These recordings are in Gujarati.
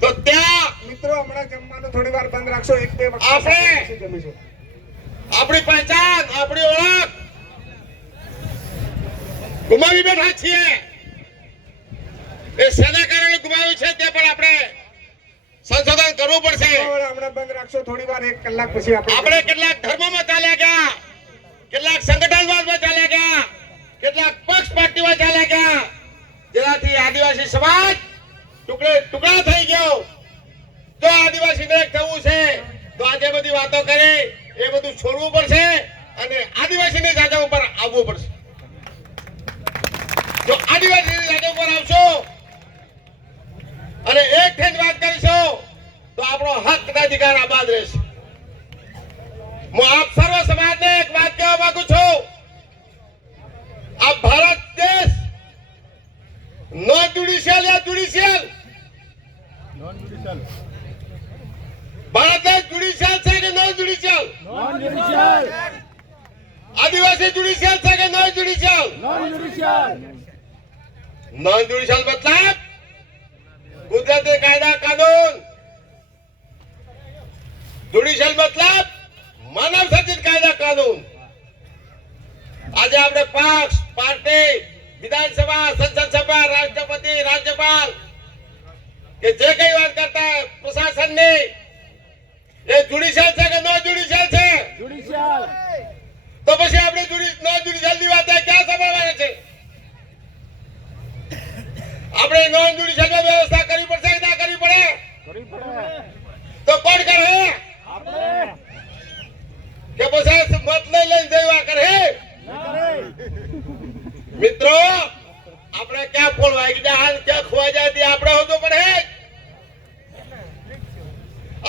તો ત્યાં મિત્રો હમણાં જમવાનું થોડી વાર બંધ રાખશો. 1-2 વખત આપણે જમીશું. આપણી પહેચાન, આપણી ઓળખ ગુમાવી બેઠા છીએ. એ શેના કારણે ગુમાવ્યું છે તે પણ આપણે સંશોધન કરવું પડશે. હમણાં બંધ રાખશો થોડી વાર, 1 કલાક પછી આપણે કેટલાક ધર્મમાં ચાલ્યા ગયા, કેટલાક સંગઠનવાદમાં ચાલ્યા ગયા, કેટલાક પક્ષ પાર્ટીમાં ચાલ્યા ગયા, જેનાથી આદિવાસી સમાજ ટુકડા થઈ ગયો. જો આદિવાસીને એક થવું છે તો આજે બધી વાતો કરે એ બધું છોડવું પડશે અને આદિવાસીની જાજા ઉપર આવવું પડશે. જો આદિવાસીની જાજા ઉપર આવશો અને એક થઈને વાત કરીશું તો આપણો હક અને અધિકાર આબાદ રહેશે. હું આપ સર્વ સમાજને એક વાત કહેવા માંગુ છું. આ ભારત દેશ નોન જ્યુડિશિયલ યા જ્યુડિશિયલ? ભારત દેશ જ્યુડિશિયલ છે કે નોન જ્યુડિશિયલ? આદિવાસી જ્યુડિશિયલ છે કે નોન જ્યુડિશિયલ? નોન જ્યુડિશિયલ મતલબ કુદરતી કાયદા કાનૂન. જ્યુડિશિયલ મતલબ માનવ સર્જિત કાયદા કાનૂન. આજે આપણે પક્ષ, પાર્ટી, વિધાનસભા, સંસદ સભા, રાષ્ટ્રપતિ, રાજ્યપાલ કે જે કઈ વાત કરતા પ્રશાસનની એ જ્યુડિશિયલ છે કે નોન જ્યુડિશિયલ છે? તો પછી આપણે નોન જ્યુડિશિયલ ની વાત ક્યાં સંભાળવાની છે? આપણે નોન જ્યુડિશિયલ માં વ્યવસ્થા કરવી પડશે કે ના કરવી પડે? તો કોણ કરે? કે પછી મત લઈને દેવા કરે? મિત્રો આપણે ક્યાં ફોન વાગી જાય, ક્યાં ખોવાઈ જાય તે આપણે હોવું પડે.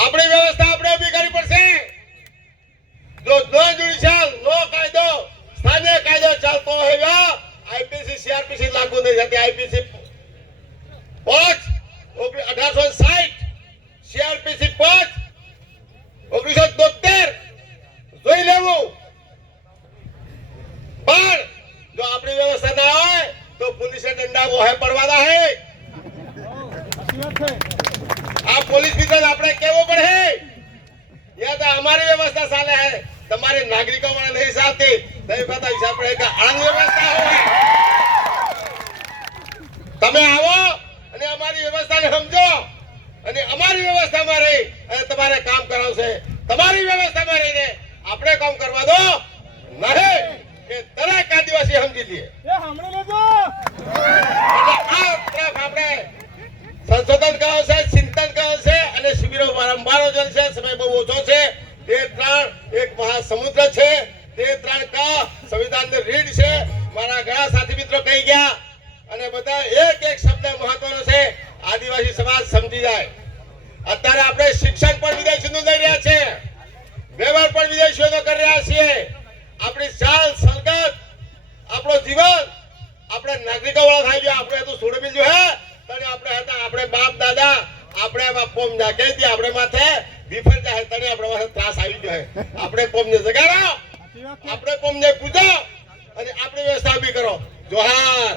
આપણી વ્યવસ્થા આપણે ઊભી કરવી પડશે. જો નોન જ્યુડિશિયલ, નો કાયદો, સ્થાનિક કાયદો ચાલતો હોય, આઈપીસી સીઆરપીસી લાગુ નહીં થતી. આઈપીસી 1860, સીઆરપીસી 1973 જોઈ લેવું. પણ જો આપણી વ્યવસ્થા ના હોય તો પોલીસે દંડા વોહે પડવાના હે. આ પોલીસ વિભાગ આપણે કેવો પડે યા તો અમારી વ્યવસ્થા ચાલે હે, તમારી નાગરિકો વાળા નહીં ચાલતી તો એ બધા હિસાબ પડે કે આણંદ વ્યવસ્થા હોય. તમે આવો અને અમારી વ્યવસ્થાને સમજો અને અમારી વ્યવસ્થામાં રહી અને તમારે કામ કરાવશે. તમારી વ્યવસ્થામાં રહીને આપણે કામ કરવા દો નહીં કે દરેક આદિવાસી સમજી લઈએ. આ તરફ આપણે સંશોધન કહે છે, ચિંતન કહે છે અને શિબિરો વારંવાર યોજાય છે. સમય બહુ ઓછો છે. તે 3 એક મહાસમુદ્ર છે. તે 3 કા સંવિધાનની રીડ છે. મારા ઘણા સાથી મિત્રો કહી ગયા અને બધા એક શબ્દ મહત્વનો છે, આદિવાસી સમાજ સમજી જાય. અત્યારે આપણે શિક્ષણ પણ વિદેશીનું લઈ રહ્યા છે, વ્યવહાર પણ વિદેશીઓનો કરી રહ્યા છીએ. આપણી ચાલ સંગત, આપણો જીવન આપણે નાગરિકો વાળા થઈ ગયો. આપણે તો છોડી બીજું હે આપણે બાપ દાદા આપણે પોમ ના કહી દે આપણે માથે વિફર જાય તને આપણે માથે ત્રાસ આવી ગયો. આપણે પોમ ને જગાડો, આપણે પોમ ને પૂજો અને આપણી વ્યવસ્થા ઉભી કરો. જોહાર.